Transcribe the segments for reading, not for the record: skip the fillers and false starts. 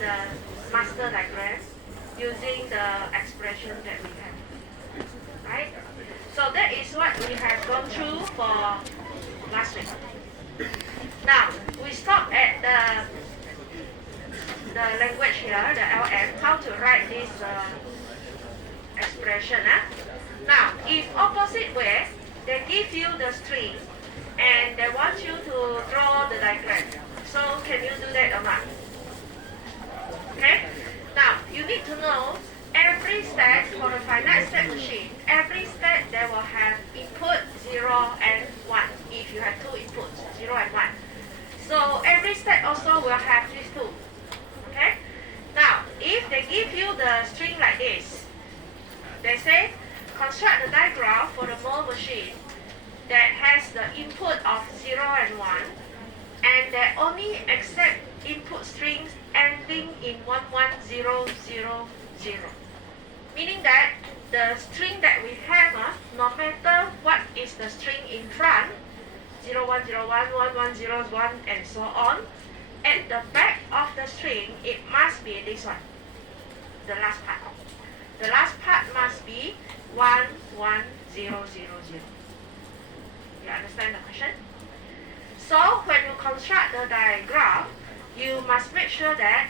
the master diagram using the expression that we have, right? So that is what we have gone through for last week. Now, we stop at the language here, the LM, how to write this expression. Now, if opposite way, they give you the string and they want you to draw the diagram. So, can you do that or not? Okay? Now, you need to know every step for a finite state machine, every step they will have input 0 and 1 if you have two inputs, 0 and 1. So every step also will have these two. Okay? Now, if they give you the string like this, they say construct the diagram for the Moore machine that has the input of 0 and 1 and they only accept input strings ending in 11000. Meaning that the string that we have, no matter what is the string in front, 0101, 1101, and so on, at the back of the string, it must be this one, the last part. The last part must be 11000. You understand the question? So when you construct the diagram, you must make sure that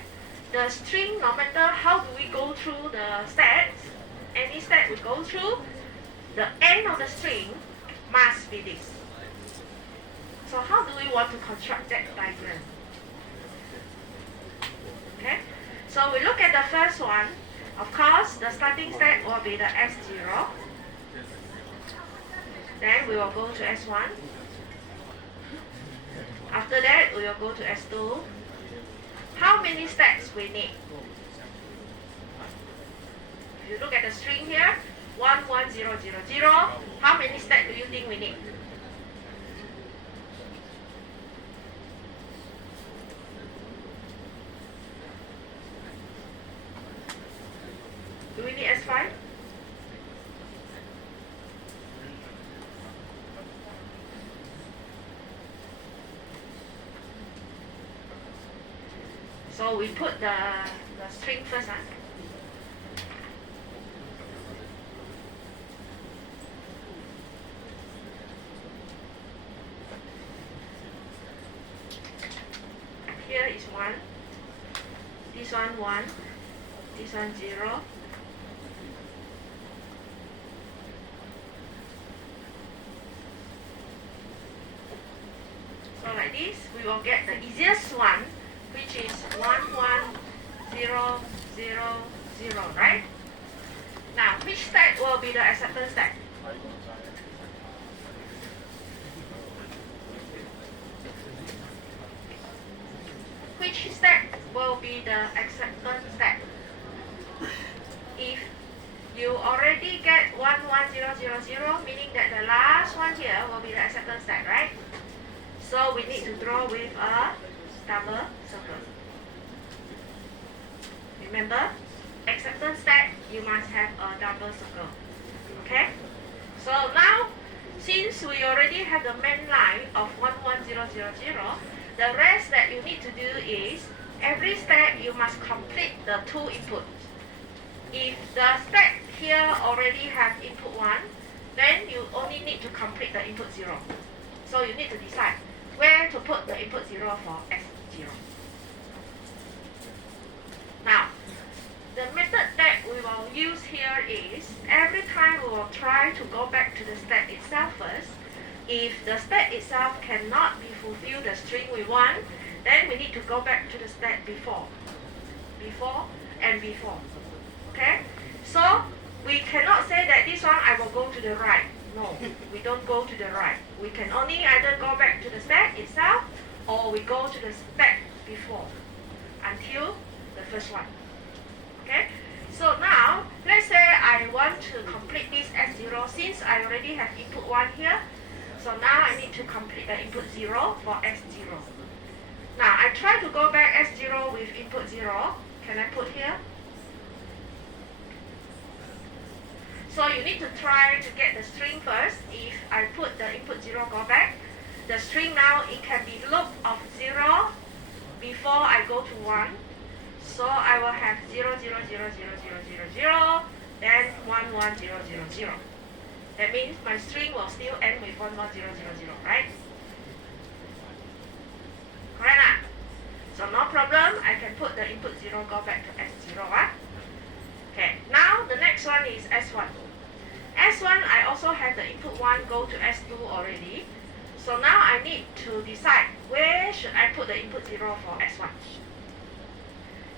the string, no matter how do we go through the steps, any step we go through, the end of the string must be this. So how do we want to construct that diagram? Okay, so we look at the first one. Of course, the starting step will be the S0. Then we will go to S1. After that, we will go to S2. How many steps we need? If you look at the string here, 11000, how many steps do you think we need? Do we need S5? So we put the string first. Here is 1. This one 1. This one 0. So like this, we will get the easiest one, which is 11000, right? Now, which step will be the acceptance step? Which step will be the acceptance step? If you already get 11000, meaning that the last one here will be the acceptance step, right? So we need to draw with a double circle. Remember, acceptance step, you must have a double circle. Okay? So now, since we already have the main line of 11000, the rest that you need to do is, every step you must complete the two inputs. If the step here already have input 1, then you only need to complete the input 0. So you need to decide where to put the input 0 for S0. Now, the method that we will use here is, every time we will try to go back to the step itself first. If the step itself cannot be fulfilled the string we want, then we need to go back to the step before. Before and before. Okay? So, we cannot say that this one I will go to the right. No, we don't go to the right. We can only either go back to the step itself or we go to the step before until the first one. Okay? So now, let's say I want to complete this S0 since I already have input 1 here. So now I need to complete the input 0 for S0. Now I try to go back S0 with input 0. Can I put here? So you need to try to get the string first. If I put the input 0 go back, the string now it can be loop of 0 before I go to 1. So I will have 0, 0, 0, 0, 0, 0, 0, then 1, 1, 0, 0, 0. That means my string will still end with 1, 1, 0, 0, 0, right? Correct? Ah? So no problem, I can put the input 0, go back to S0. Ah? Okay, now the next one is S1. S1, I also have the input 1 go to S2 already. So now I need to decide where should I put the input 0 for S1.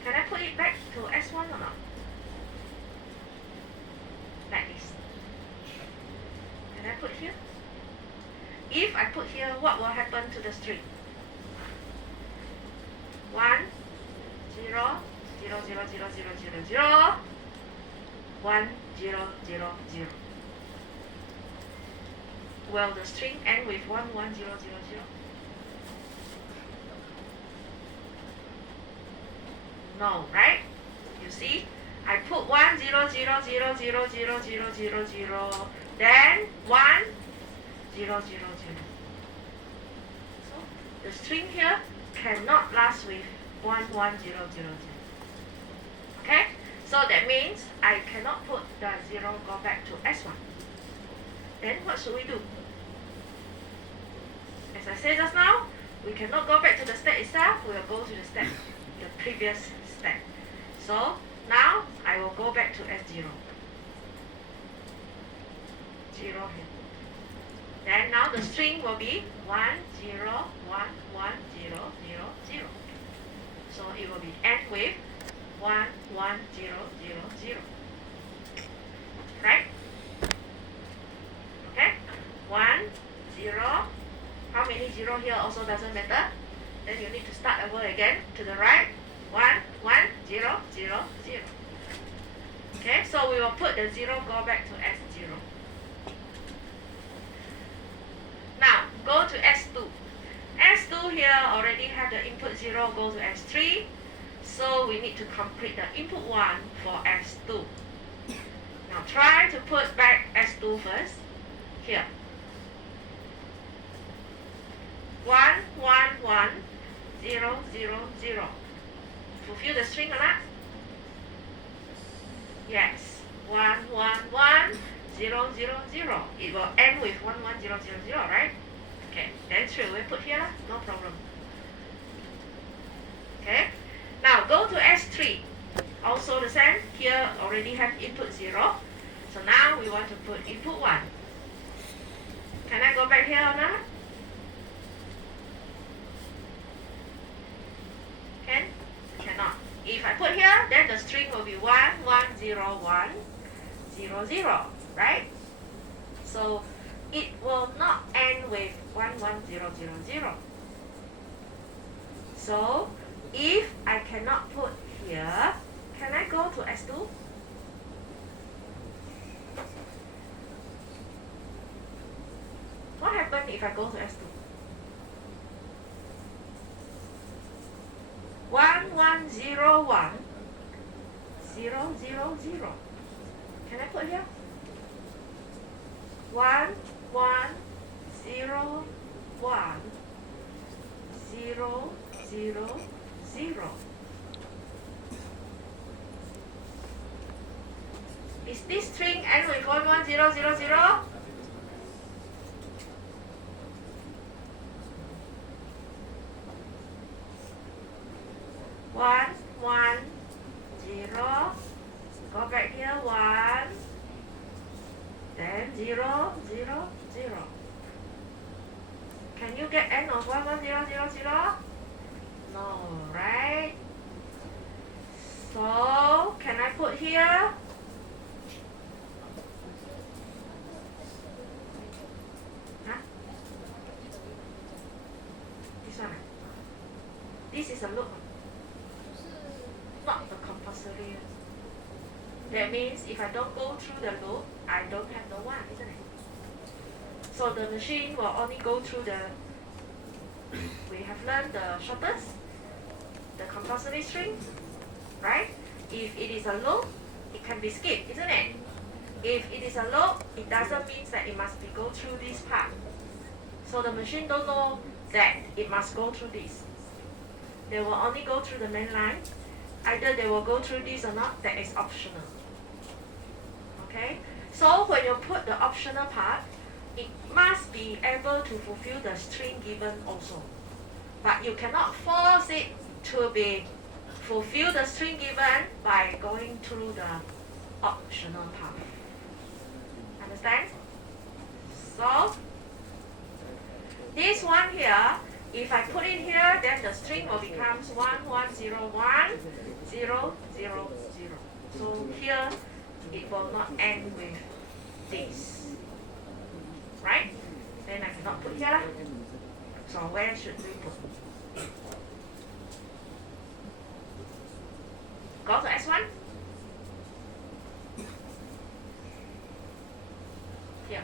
Can I put it back to S1 or not? Like this. Can I put here? If I put here, what will happen to the string? 1, 0, 0, 0, 0, 0, 0, 0, 1, 0, 0, 0. Will the string end with 1, 1, 0, 0, 0? No, right? You see, I put 1, 0, 0, 0, 0, 0, 0, 0, 0, then 1, 0, 0, 0. So the string here cannot last with 1, 1, 0, 0, 0. Okay? So that means I cannot put the 0 go back to S1. Then what should we do? As I said just now, we cannot go back to the step itself, we will go to the step, the previous step. So now I will go back to S0. 0 here. Then now the string will be 1, 0, 1, 1, 0, 0, 0. So it will be end with 1, 1, 0, 0, 0. Right? Okay? 1, 0. How many 0 here also doesn't matter. Then you need to start over again to the right. 1, 1, 0, 0, 0. Okay, so we will put the 0 go back to S0. Now, go to S2. S2 here already have the input 0 go to S3. So we need to complete the input 1 for S2. Now try to put back S2 first. Here. 1, 1, 1, 0, 0, 0. Fulfill the string or not? Yes. 1, 1, 1, 0, 0, 0. It will end with 1, 1, 0, 0, 0, right? Okay, then should we put here? No problem. Okay. Now go to S3. Also the same. Here already have input 0. So now we want to put input 1. Can I go back here or not? Can? Cannot. If I put here, then the string will be 1, 1, 0, 1, 0, 0. Right? So it will not end with 1, 1, 0, 0, 0. So if I cannot put here, can I go to S2? What happens if I go to S2? 1, 1, 0, 1, 0, 0, 0. Can I put here? 1, 1, 0, 1, 0, 0, 0. Is this string end with 1, 1, 0, 0, 0? One, 1, 0. Go back here. 1. Then 0, 0, 0. Can you get end of 1, 1, 0, 0, 0? No, right? So can I put here? Huh? This one. This is a loop. Not the compulsory. That means if I don't go through the loop, I don't have the 1, isn't it? So the machine will only go through the, we have learned the shortest, the compulsory string, right? If it is a loop, it can be skipped, isn't it? If it is a loop, it doesn't mean that it must be go through this part. So the machine don't know that it must go through this. They will only go through the main line. Either they will go through this or not, that is optional. Okay? So when you put the optional part, it must be able to fulfill the string given also. But you cannot force it to be fulfill the string given by going through the optional part. Understand? So this one here, if I put it here, then the string will becomes 1 1 0 1 0 0 0. So here it will not end with this. Right? Then I cannot put here lah. So where should we put? Go to S1. Here.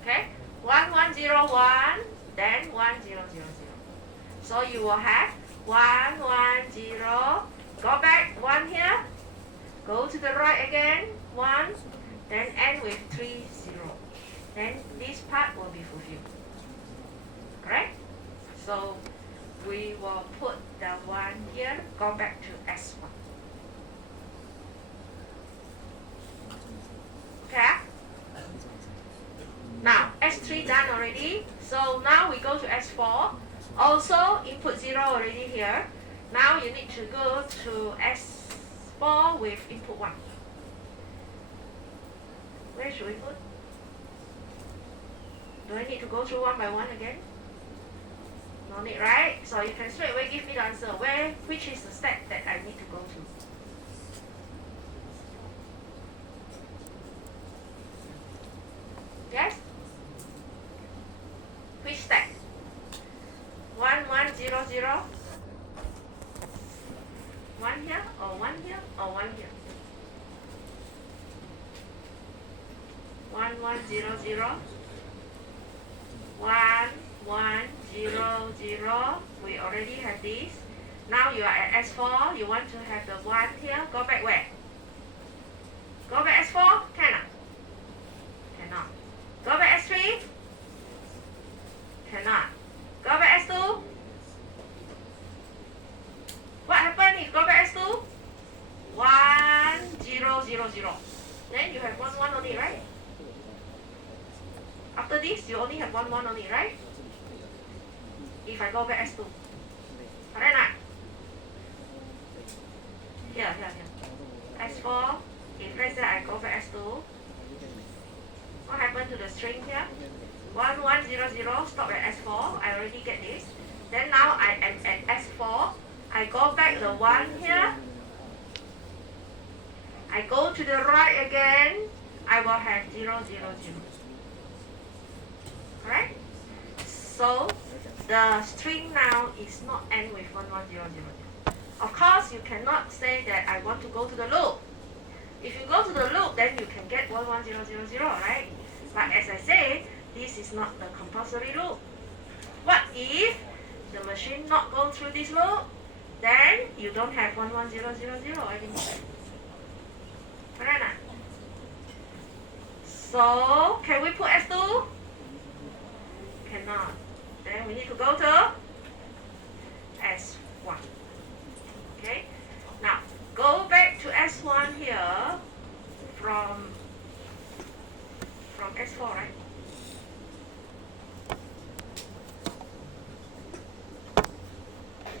Okay? 1 1 0 1, then 1 0 0 0. So you will have 1 1 0. Go back 1 here. Go to the right again. 1. Then end with 3 0. Then this part will be fulfilled. Correct? So we will put the 1 here. Go back to S1. Okay? Now S3 done already. So now we go to S4. Also input 0 already here. Now you need to go to S4 with input 1. Where should we put? Do I need to go through one by one again? No need, right? So you can straight away give me the answer. Which is the step that I need to go to? Yes? Which step? 1 1 0 0. 1 here, or 1 here, or 1 here? 1 1 0 0. 1 1 0 0. We already have this. Now you are at S4. You want to have the 1 here. Go back where? Go back S4? Cannot. Cannot. Go back S3? Cannot. Go back S2? What happened if go back S2? 1 0 0 0. Then you have 1 1 only, right? After this, you only have 1 1 only, right? If I go back S2. Correct not? Here. S4. If let's say I go back S2, what happened to the string here? 1 1 0 0. Stop at S4. I already get this. Then now I am at S4. I go back the 1 here. I go to the right again. I will have 0 0 0. Right? So the string now is not end with 1 1 0 0. Of course, you cannot say that I want to go to the loop. If you go to the loop, then you can get 1 1 0 0 0, right? But as I say, this is not the compulsory loop. What if the machine not go through this loop? Then you don't have 1 1 0 0 0 anymore. Correct? So can we put S2? Cannot. Then we need to go to S1. Okay. Now go back to S1 here from S4, right?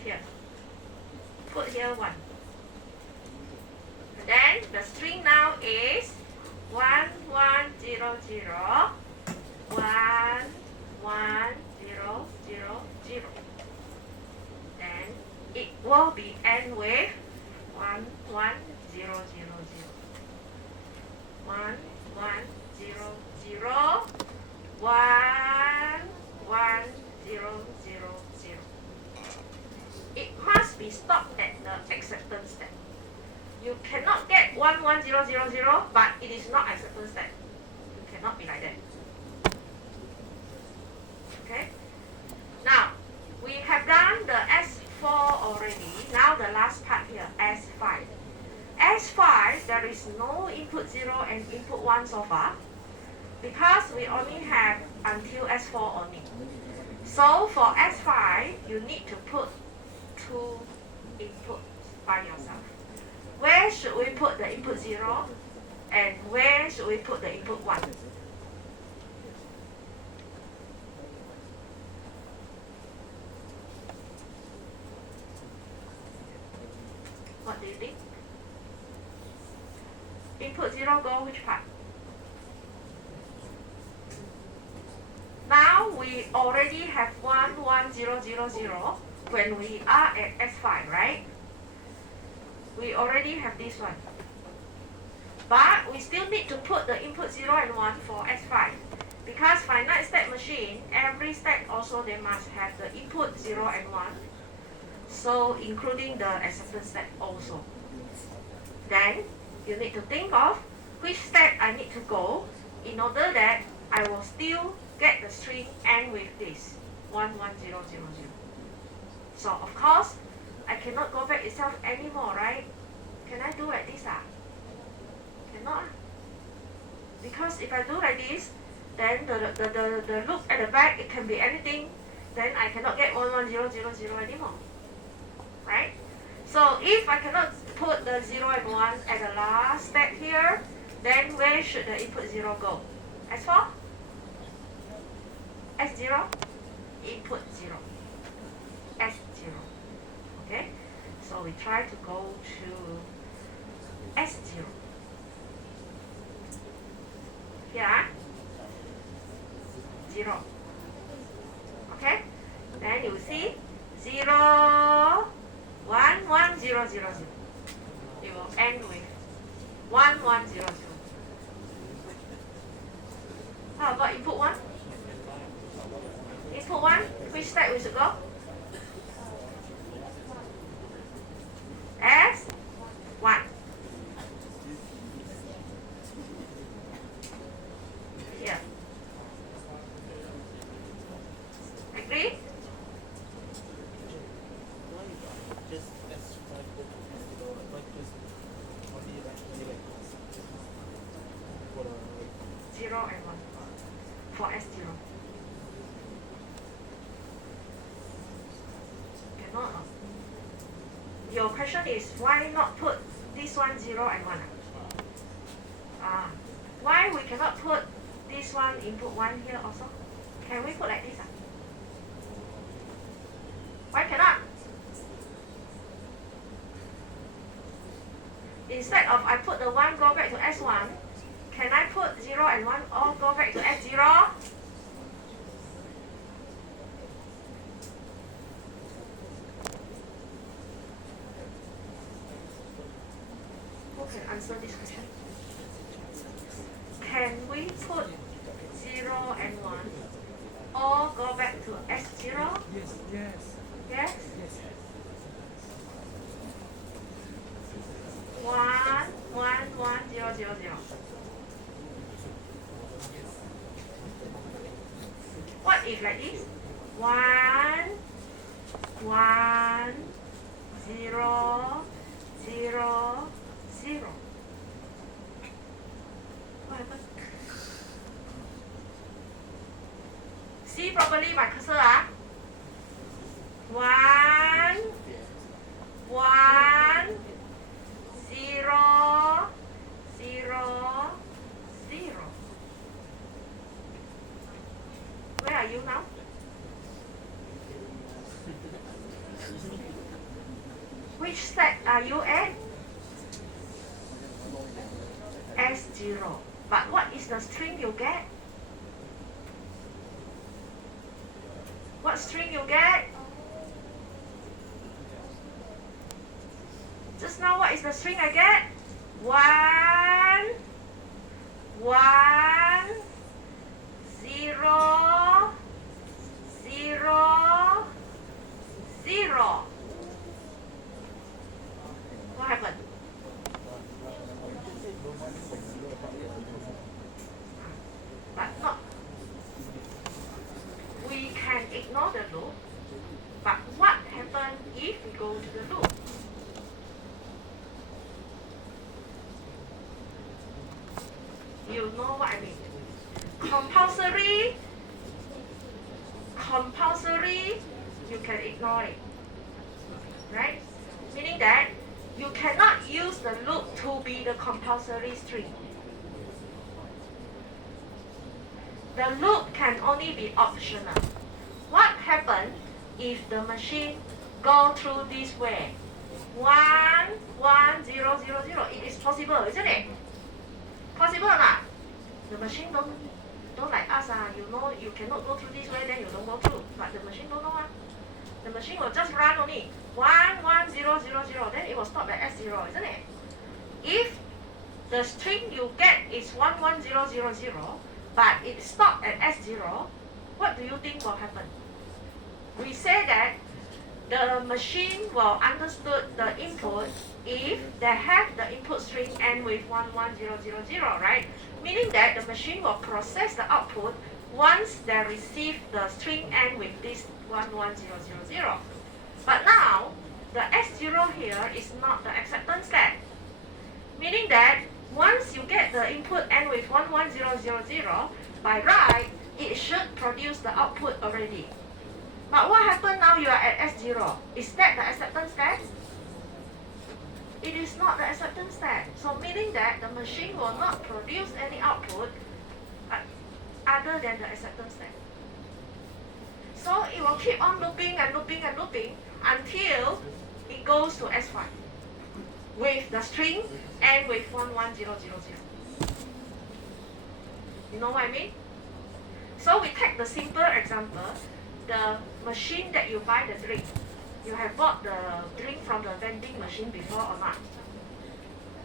Here. Put here 1. And then the string now is 1 1 0 0 1 1 0 0 0. Then it will be end with 1 1 0 0 0. 1 1 0 0 1 1 0 0 0. It must be stopped at the acceptance step. You cannot get 1 1 0 0 0, but it is not acceptance step. You cannot be like that. Okay. Now we have done the S4 already. Now the last part here, S5. S5, there is no input 0 and input 1 so far, because we only have until S4 only. So for S5, you need to put 2 inputs. input 0? And where should we put the input 1? What do you think? Input 0 go which part? Now we already have 1, 1, 0, 0, 0 when we are at S5, right? We already have this one. But we still need to put the input 0 and 1 for S5. Because finite state machine, every state also they must have the input 0 and 1. So including the acceptance state also. Then you need to think of which state I need to go in order that I will still get the string end with this 1, 1, 0, 0, 0. So of course, I cannot go back itself anymore, right? Can I do like this? Cannot. Because if I do like this, then the loop at the back, it can be anything. Then I cannot get 1, 1, 0, 0, 0 anymore. Right? So if I cannot put the 0 and 1 at the last step here, then where should the input 0 go? S4? S0? Input 0. S0. Okay? So we try to go to S0. Here, 0. Okay? Then you see 0, 1, 1, 0, 0, 0. It will end with 1, 1, 0, 0. How about input 1? Input 1, which step we should go? S1. Here. Agree? Zero and 1 for S0. Cannot. Your question is why not put this one 0 and 1? Why we cannot put this one input 1 here also? Can we put like this? Why cannot? Instead of I put the 1 go back to S1, can I put 0 and 1 all go back to S0? Who can answer this question? Can we put 0 and 1 all go back to S0? Yes, yes. Yes? Yes. 1, 1, 1, 0, 0, 0. What if like this? 1, 1, 0, 0, 0. What happened? See properly my cursor, 1, 1, 0, 0, 0. Where are you now? Which step are you at? S0. But what is the string you get? What string you get? Just now what is the string I get? 1, 1, 0, 0, 0. What happened? But not. We can ignore the loop. But what happens if we go to the loop? You know what I mean? Compulsory, you can ignore it. Right? Meaning that you cannot use the loop to be the compulsory string. The loop can only be optional. What happens if the machine go through this way? 1, 1, 0, 0, 0. It is possible, isn't it? Possible or not? The machine don't like us. You know you cannot go through this way, then you don't go through. But the machine don't know. The machine will just run only 1, 1, 0, 0, 0. Then it will stop at S0, isn't it? If the string you get is 1, 1, 0, 0, 0, but it stopped at S0, what do you think will happen? We say that the machine will understood the input if they have the input string end with 1, 1, 0, 0, 0, right? Meaning that the machine will process the output once they receive the string end with this 1, 1, 0, 0, 0. But now, the S0 here is not the acceptance state. Meaning that once you get the input end with 1, 1, 0, 0, 0, by right, it should produce the output already. But what happened now you are at S0? Is that the acceptance state? It is not the acceptance state. So meaning that the machine will not produce any output other than the acceptance state. So it will keep on looping and looping and looping until it goes to S5 with the string and with 1, 1, 0, 0, 0. You know what I mean? So we take the simple example, the machine that you buy the drink. You have bought the drink from the vending machine before or not?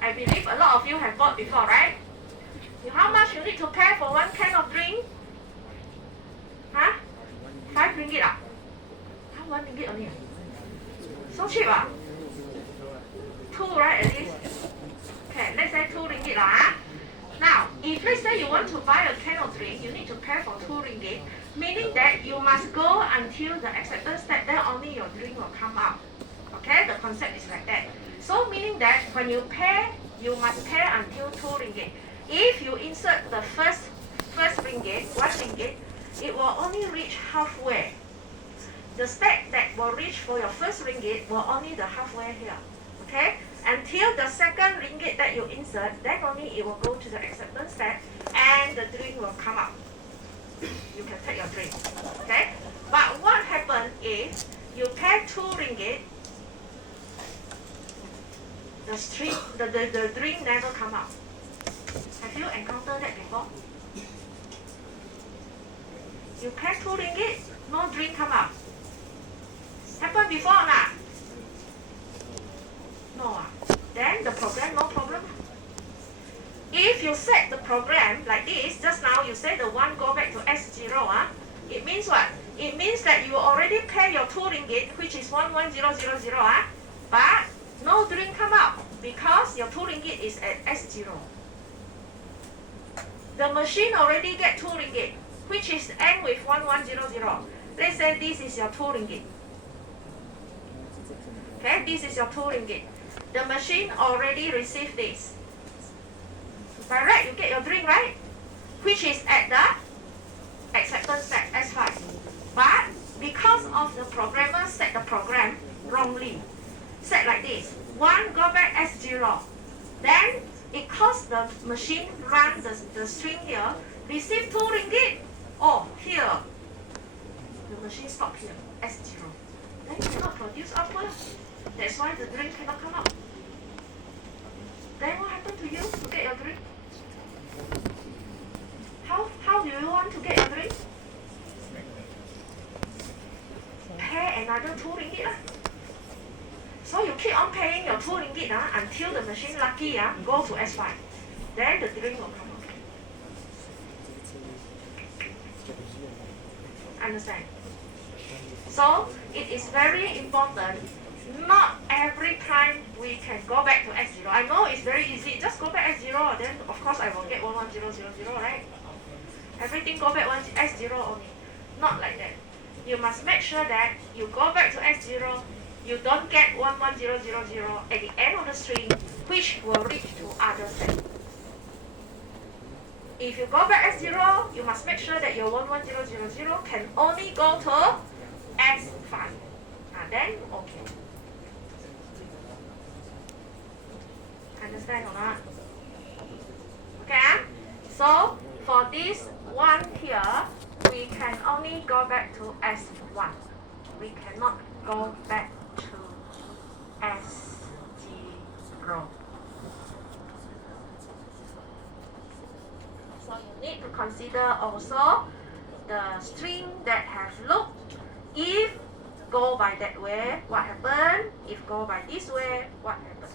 I believe a lot of you have bought before, right? How much you need to pay for one can of drink? Huh? 5 ringgit ah? 1 ringgit only. So cheap ah? 2, right, at least? Okay, let's say 2 ringgit lah. Now, if let's say you want to buy a can of drink, you need to pay for 2 ringgit, meaning that you must go until the acceptance state, then only your drink will come out. Okay, the concept is like that. So meaning that when you pay, you must pay until 2 ringgit. If you insert the first ringgit, 1 ringgit, it will only reach halfway. The state that will reach for your first ringgit will only the halfway here. Okay? Until the second ringgit that you insert, then only it will go to the acceptance state and the drink will come out. You can take your drink. Okay? But what happens if you pay 2 ringgit, the drink never come out? Have you encountered that before? You pay 2 ringgit, no drink come out. Happened before or not? No. Then the program, no problem. If you set the program like this, just now you say the 1 go back to S0, it means what? It means that you already pay your 2 ringgit, which is 11000, but no drink come out because your 2 ringgit is at S0. The machine already get 2 ringgit, which is end with 1100. Let's say this is your 2 ringgit. Okay, this is your 2 ringgit. The machine already received this. By right, you get your drink, right? Which is at the acceptance set S5. But because of the programmer set the program wrongly, set like this, 1 go back S0. Then it caused the machine run the string here, receive 2 ringgit. Oh, here. The machine stop here, S0. Then you cannot produce output. That's why the drink cannot come out. Then what happened to you to get your drink? How do you want to get your drink? Pay another 2 ringgit lah. So you keep on paying your 2 ringgit until the machine lucky go to S5. Then the drink will come out. Understand? So it is very important. Not every time we can go back to S0. I know it's very easy. Just go back S0, then of course I will get 11000, right? Everything go back S0 only. Not like that. You must make sure that you go back to S0, you don't get 11000 at the end of the string, which will reach to other set. If you go back S0, you must make sure that your 11000 can only go to S5. Then okay. understand or not? Okay? So for this one here, we can only go back to S1. We cannot go back to S0. So you need to consider also the string that has loop. If go by that way, what happen? If go by this way, what happen?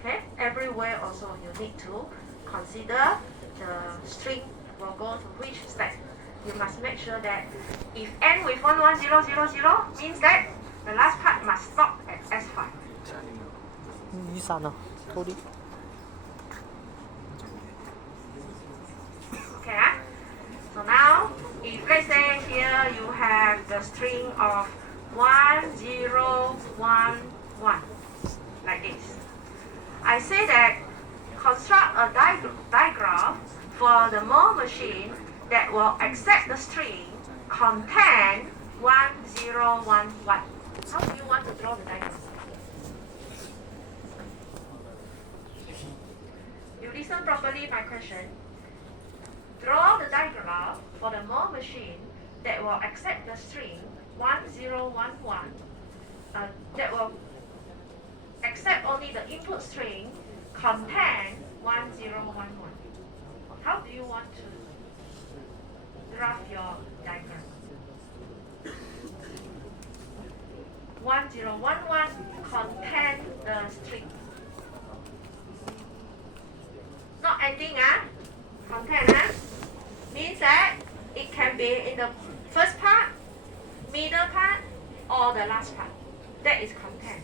Okay, everywhere also you need to consider the string will go to which stack. You must make sure that if end with 11000 means that the last part must stop at S5.雨伞呢？偷的。 Okay, so now if let's say here you have the string of 1011 like this. I say that construct a diagram for the Moore machine that will accept the string contain 1011. How do you want to draw the diagram? You listen properly my question. Draw the diagram for the Moore machine that will accept the string 1011, that will accept only the input string contain 1011. How do you want to draft your diagram? 1011 contain the string. Not ending, contain, means that it can be in the first part, middle part, or the last part. That is content.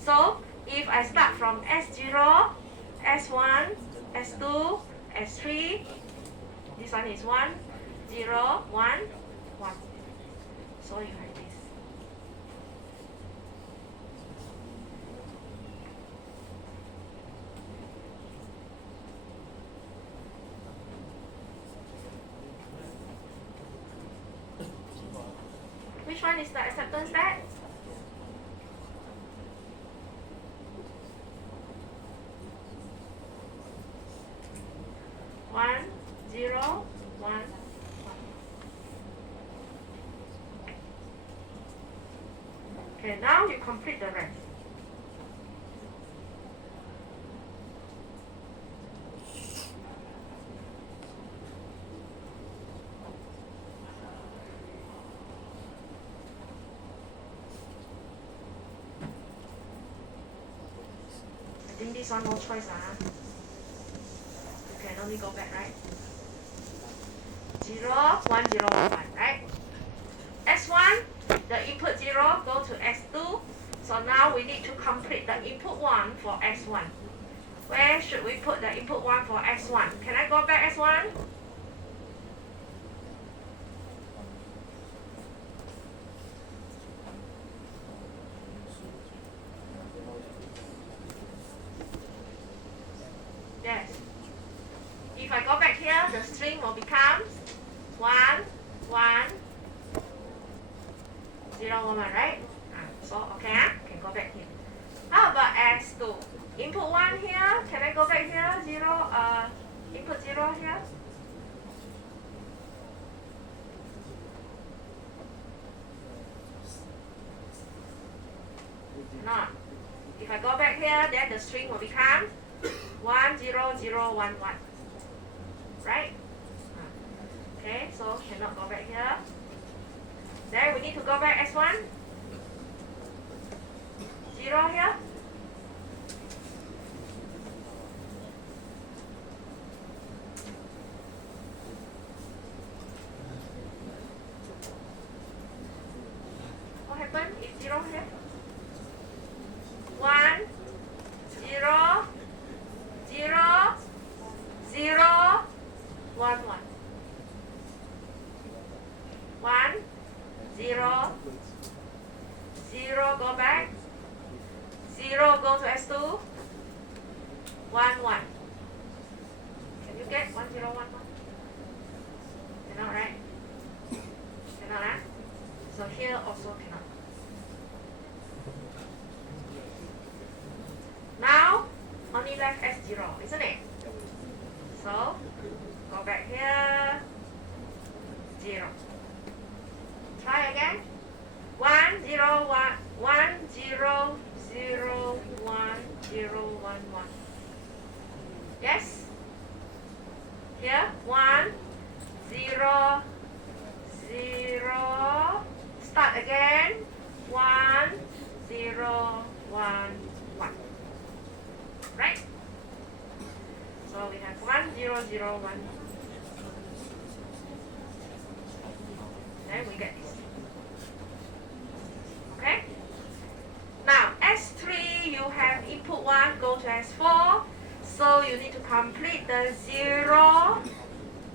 So if I start from S0, S1, S2, S3, this one is 1, 0, 1, 1. So you have this. Which one is the acceptance stack? One, zero, one, one. Okay, now you complete the rest. I think this one no choice, You can only go back, right? 0, 1, 0, 1, 1, right? S1, the input 0 go to S2. So now we need to complete the input 1 for S1. Where should we put the input 1 for S1? Can I go back S1? Yes. If I go back here, the string will become 1, 1, 0, 1, 1, right? So, okay, can go back here. How about S2? Input 1 here, can I go back here? 0, input 0 here? Not. If I go back here, then the string will become 1, 0, 0, 1, 1. Right? Okay, so cannot go back here. Then we need to go back S1. 0 here. What happened if 0 here? 1, 0, 0, 0, 1, 1. 1, 0, 0, go back. 0, go to S2. 1, 1. Can you get 1, 0, 1, 1? Cannot, right? Cannot, right? So here also cannot. Now, on left S0, isn't it? So, go back here, 0. Try again. 1, 0, 1, 1, 0, 0, 1, 0, 1, 1. Yes? Here, 1, 0, 0. Start again. 1, 0, 1, 1. Right? So we have 1, 0, 0, 1. Then we get this. Okay? Now, S3, you have input 1, go to S4. So you need to complete the 0.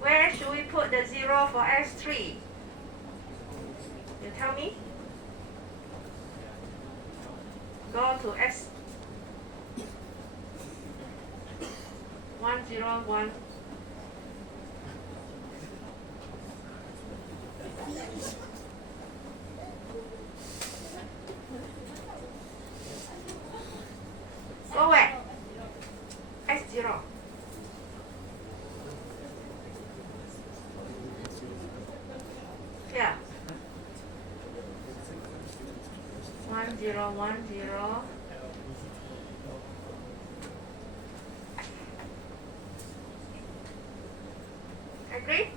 Where should we put the 0 for S3? You tell me. Go to S 1, 0, 1. Go where? S0. Here. 1, 0, 1, 0. Agree?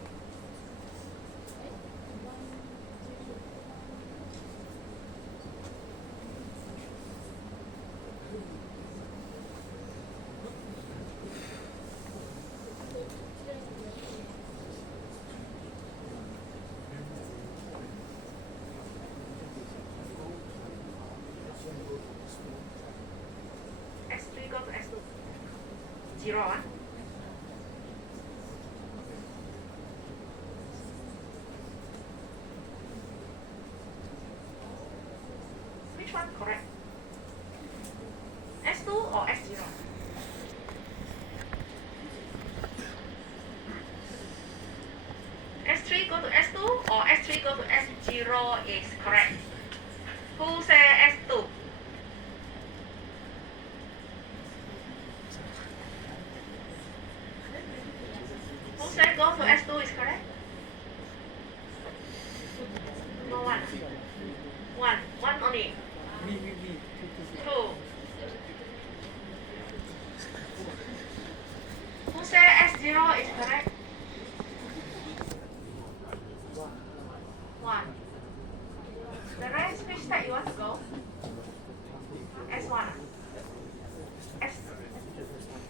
S3 go to S2. 0, 1. Which one correct? S2 or S0? S3 go to S2 or S3 go to S0 is correct. Who say S2? Who say go to S2 is correct? No one. One only. Two. Who say S0 is correct? One. The rest, which step you want to go? S1.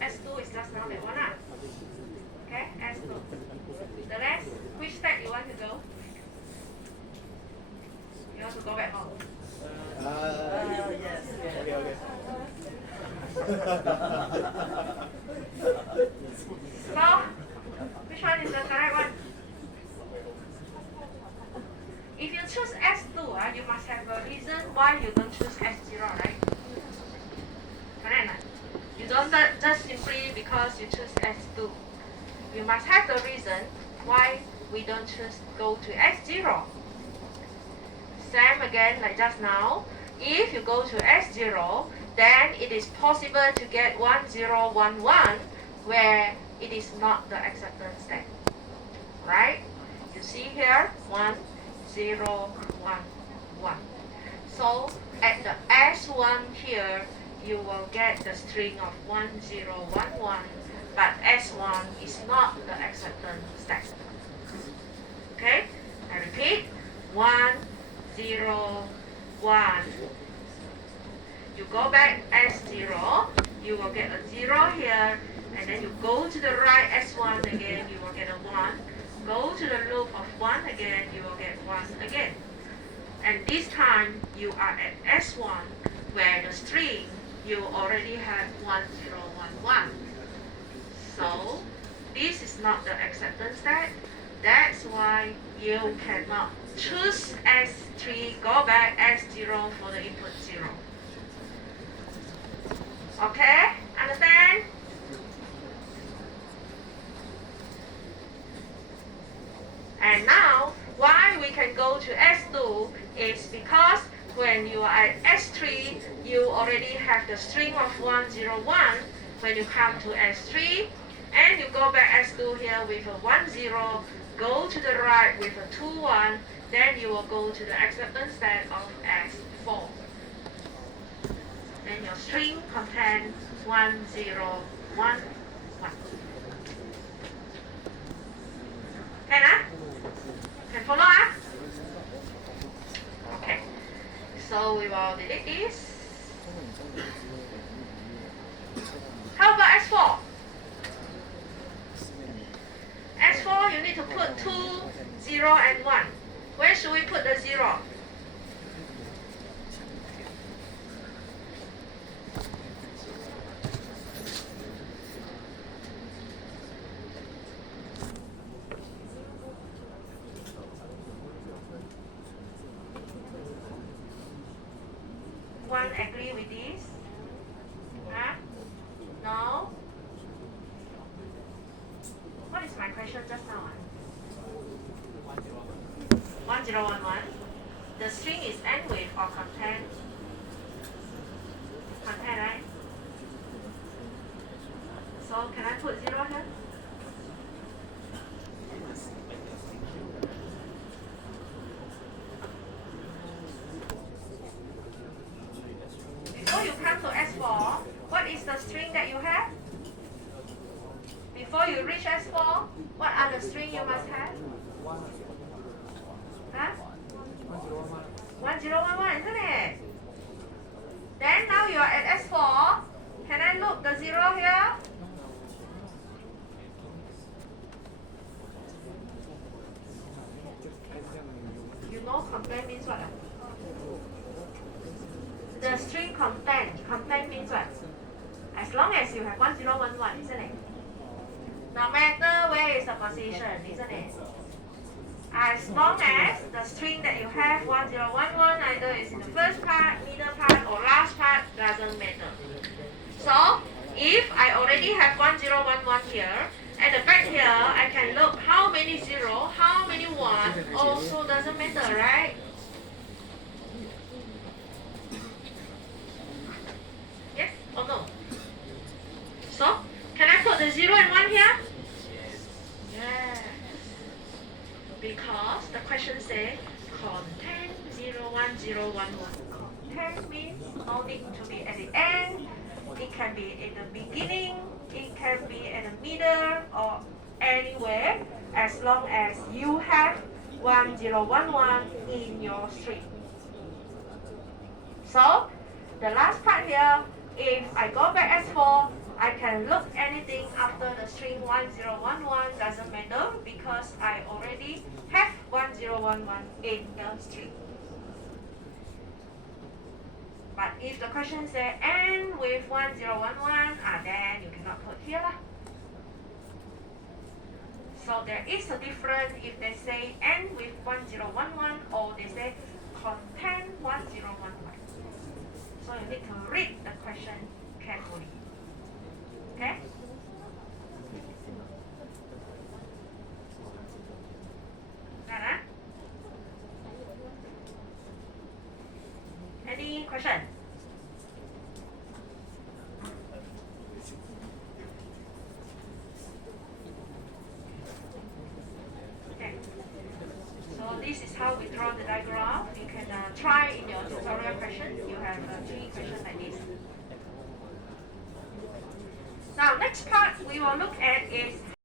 S2 is just now that one. Okay, S2. The rest, which step you want to go? You want to go back home? Yes. Okay. So, which one is the correct one? If you choose S2, you must have a reason why you don't choose S0, right? Correct? You don't just simply because you choose S2. You must have the reason why we don't choose go to S0. Same again like just now. If you go to S0, then it is possible to get 1, 0, 1, 1 where it is not the acceptance step. Right? You see here, 1, 0, 1, 1. So at the S1 here, you will get the string of 1, 0, 1, 1, but S1 is not the acceptance step. Okay? I repeat, 1, 0, 1. You go back S0, you will get a 0 here, and then you go to the right S1 again, you will get a 1. Go to the loop of 1 again, you will get 1 again. And this time, you are at S1, where the string, you already have 1, 0, 1, 1. So, this is not the acceptance step. That's why you cannot choose S3, go back S0 for the input 0. Okay? Understand? And now, why we can go to S2 is because when you are at S3, you already have the string of 1, 0, 1. when you come to S3 and you go back S2 here with a 1 0, go to the right with a 2 1, then you will go to the acceptance stack of S4. Then your string contains 1 0 1 1. Can I? Can follow us? Okay. So we will delete this. How about S4? S4 you need to put 2, 0 and 1. Where should we put the 0? One agree with this? Huh? No? What is my question just now? 1011. The string is end with or content? Content, right? So can I put 0 here? Before you come to S4, what is the string that you have? Before you reach S4, what are the string you must have? Huh? 1011, isn't it? Then now you are at S4. Can I look the 0 here? You know content means what? The string content means what? As long as you have 1011, isn't it? No matter where is the position, isn't it? As long as the string that you have 1011 either is in the first part, middle part or last part, doesn't matter. So if I already have 1011 here, at the back here I can look how many 0, how many 1, also doesn't matter, right? Yes or no? So can I put the 0 and 1 here? Yes. Because the question says content 01011. Content means no need to be at the end. It can be in the beginning, it can be in the middle or anywhere as long as you have 1011 in your string. So the last part here, if I go back S4, I can look anything after the string 1011, doesn't matter because I already have 1011 in the string. But if the question says end with 1011, then you cannot put here lah. So there is a difference if they say end with 1011 or they say contain 1011. So you need to read the question carefully. Okay? Nana? Any question? Okay. So this is how we draw the diagram. You can try in your tutorial question. You have 3 questions like this. Now, next part we will look at is